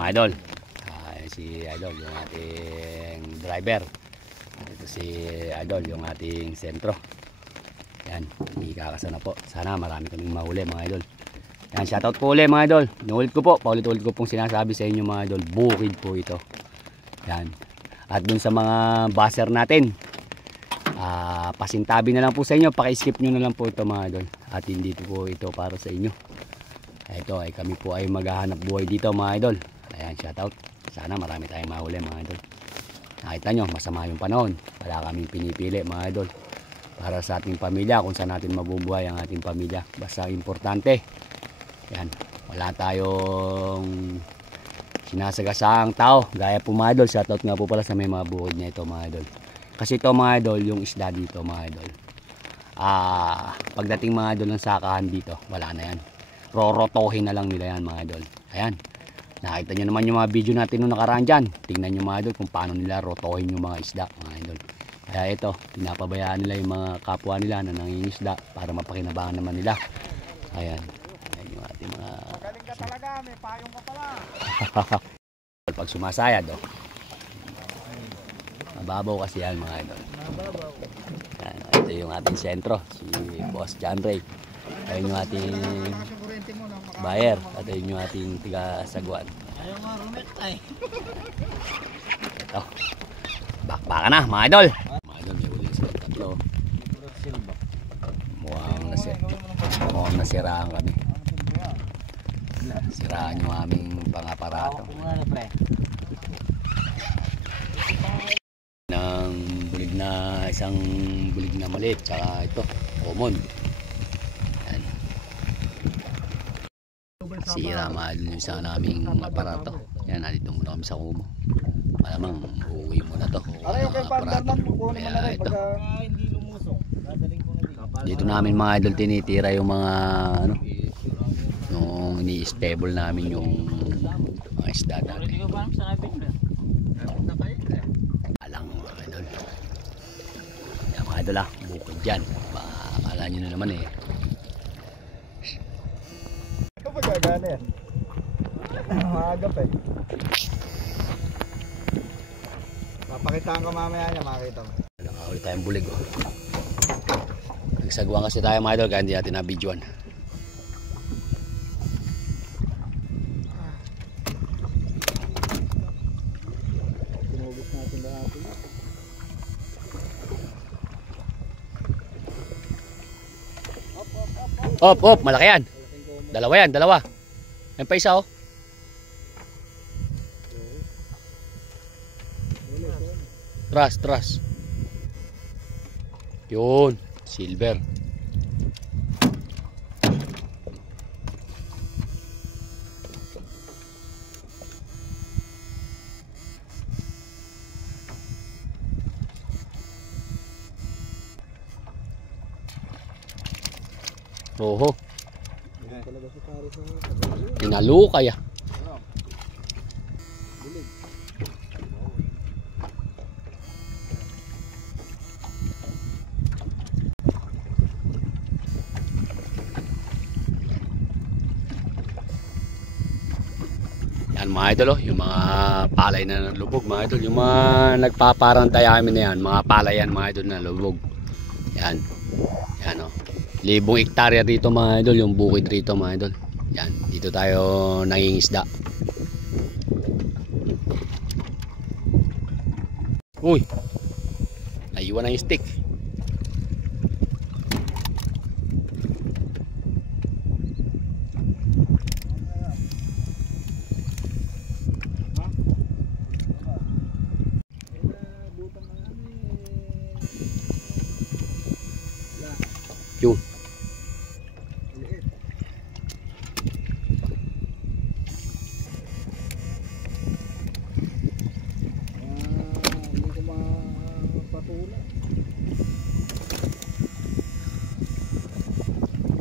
Mga idol, si idol yung ating driver. Ito si idol yung ating sentro. Yan, ikakasa na po. Sana marami kaming mahuli mga idol. Yan, shoutout po ulit mga idol. Inuulit ko po, paulit-ulit ko pong sinasabi sa inyo mga idol, bukid po ito. Yan. At dun sa mga buzzer natin, pasintabi na lang po sa inyo, paki-skip nyo na lang po ito mga idol. At hindi po ito para sa inyo. Ito ay kami po ay maghahanap buhay dito mga idol. Ayan, shoutout. Sana marami tayong mahuli mga idol. Nakita nyo, masama yung panahon. Wala kaming pinipili mga idol. Para sa ating pamilya, kung saan natin mabubuhay ang ating pamilya. Basta importante. Yan, wala tayong sinasagasaang tao. Gaya po mga idol, shoutout nga po pala sa may mga bukid na ito mga idol. Kasi ito mga idol, yung isda dito mga idol. Pagdating mga idol ng sakahan dito, wala na yan. Rorotohin na lang nila yan mga idol. Ayan. Nakita nyo naman yung mga video natin nung nakaraan dyan. Tingnan nyo mga idol kung paano nila rotohin yung mga isda mga idol. Kaya ito, pinapabayaan nila yung mga kapwa nila na nangingisda para mapakinabangan naman nila. Ayan. Ayan yung ating mga... Magaling ka talaga, may payong ka pala. Pag sumasayad, oh. Mababaw kasi yan mga idol. Ayan, ito yung ating sentro, si Boss John Ray. Ayan yung ating buyer at ayun yung ating tiga-saguan. Ayaw nga rumit ay. Ito. Bakbaka na mga idol. Mga idol, may uling sila tatlo. Mukhang nasiraan kami. Siraan yung aming pangaparato. Ng bulig na, isang bulig na maliit, tsaka ito, common. Yan. Sira mga idol yung sa naming aparato. Yan, nandito muna kami sa kumo. Malamang uuwi muna to. Kaya ito. Dito namin mga idol tinitira yung mga ano, yung ini-stable namin yung mga isda natin. Alang mga idol. Yan mga idol bukod dyan. Akala nyo na naman eh. Ito ba gagana yan? Maagap eh. Papakitaan ko mamaya niya, makakita mo. Nakahuli tayong bulig oh. Nagsagwan kasi tayo mga idol kaya hindi natin na-videoan. Tinubos natin lahat. Op, malaki yan. Dalawa yan, dalawa. Yan pa isa oh. Trust. Yun, silver. Oho. Tinalo kaya. Yan mga idol oh, yung mga palay na lubog mga idol, yung mga nagpaparantay amin na yan, mga palay yan mga idol na lubog. Yan. Yan oh. 1,000 hektarya dito mga idol, yung bukid rito mga idol. Yan, dito tayo nangingisda. Uy, naiwan na yung stick. Yun.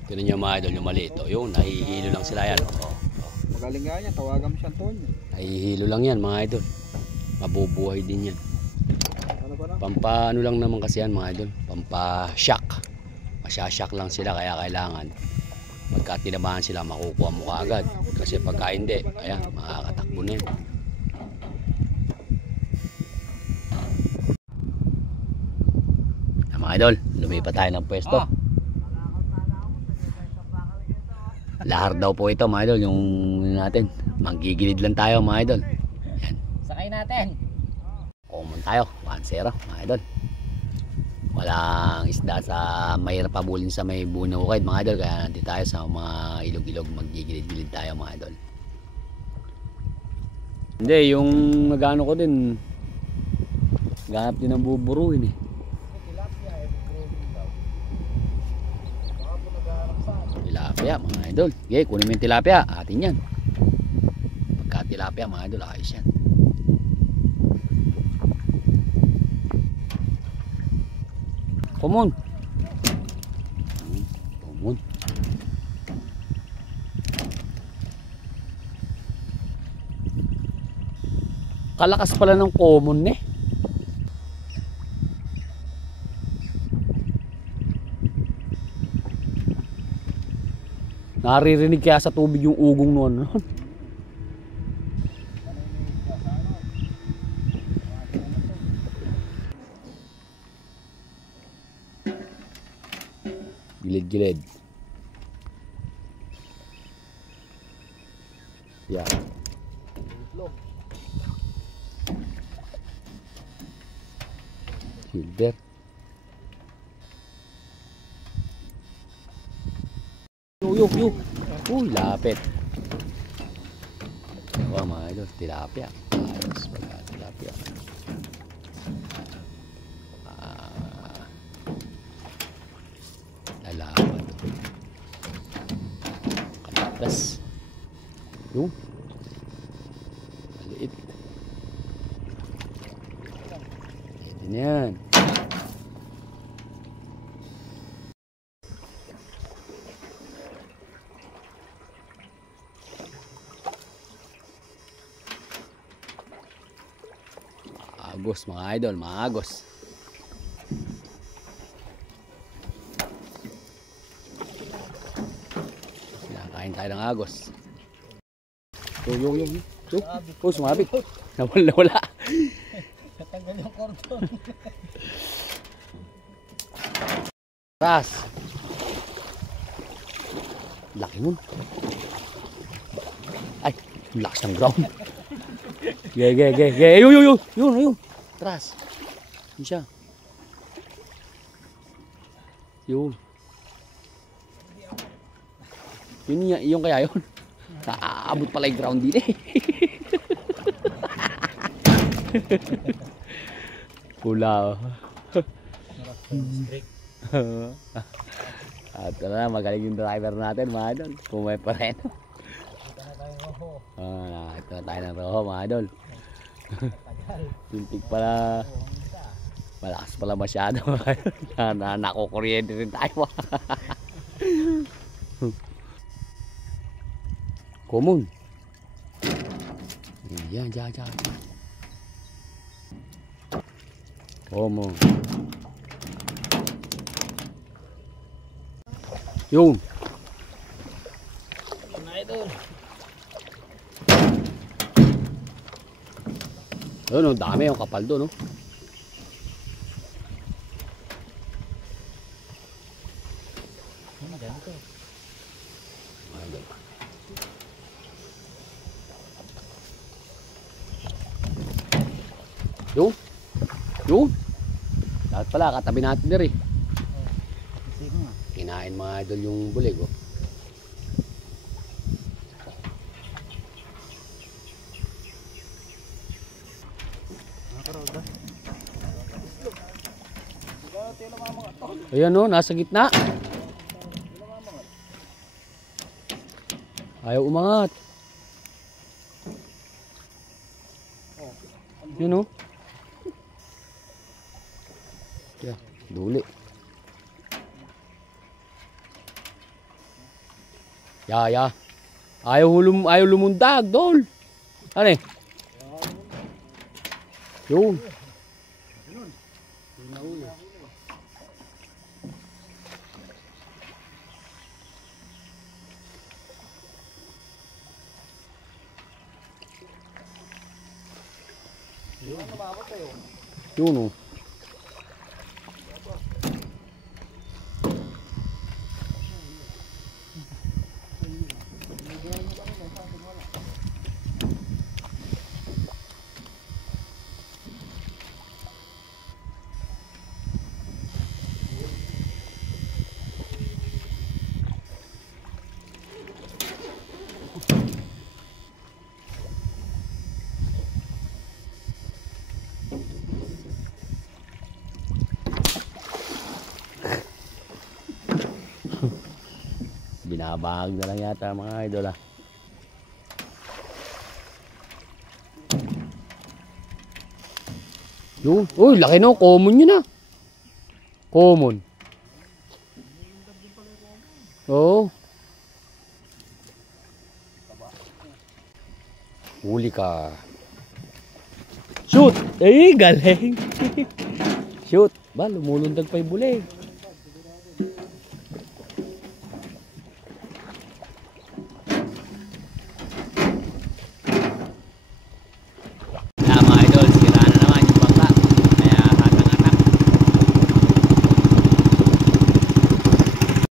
Tignan nyo mga idol yung maliit. Yung nahihilo lang sila yan. Magaling nga yan, tawagan mo siya Antonio. Nahihilo lang yan mga idol. Mabubuhay din yan. Pampaano lang naman kasi yan mga idol. Pampa-shock. Masya-shock lang sila kaya kailangan pagka tinabahan sila makukuha mo kaagad. Kasi pagka hindi, ayan, makakatakbo na yan. Mga idol, lumipat tayo ng pwesto. Lahar daw po ito mga idol, yung natin. Manggigilid lang tayo mga idol. Yan. Sakay natin. Common tayo, 1-0 mga idol. Walang isda sa mahirap pabulin sa may bunukid mga idol. Kaya nandito tayo sa mga ilog-ilog, maggigilid-gilid tayo mga idol. Hindi, yung nagano ko din, ganap din ang buburuin eh. Tilapia mga idol. Okay, kunin mo yung tilapia, atin yan. Pagka tilapia mga idol, ayos yan. Common. Common. Kalakas pala ng common eh. Naririnig kaya sa tubig yung ugong noon. Gilid-gilid. Yeah. Silver. Yo. Uy, lapit. Diba mga idol, tilapia. Ayos pagka tilapia. Lalaban. Kalaplas. Yung. Maliit. Ito na yan. Agos mga idol, maagos. Kinakain tayo ng agos. Yo. Oh, sumabit. Nawala. Natanggal yung cordon. Ras. Laki nun. Ay, lakas ng ground. Ge. Yun. Tras. Yun siya. Yun. Yun kaya yun. Naaabot pala yung ground din eh. Pula. At na, magaling yung driver natin mga idol. Pumay pa rin. Ito na tayo ng roho mga idol. Tintik pala. Malakas pala masyado. Nakukuryente rin tayo. Common. Yan. Common. Yun. Mga idol. Ayun, dami yung kapal doon, no? Ganito. Yun. Lahat pala, katabi natin na rin. Sige nga. Kinain mga idol yung bulig, oh. Ayan o, nasa gitna. Ayaw umangat. Yun o. Yeah, duli. Ya. Ayaw lumundag, dol. Ano eh? Yun. Yun oh. Binabahag na lang yata mga idol ah. Yun. Uy, laki no. Common yun ah. Common. Oo. Huli ka. Shoot! Eh, galing. Shoot. Ba, lumulundag pa yung buli.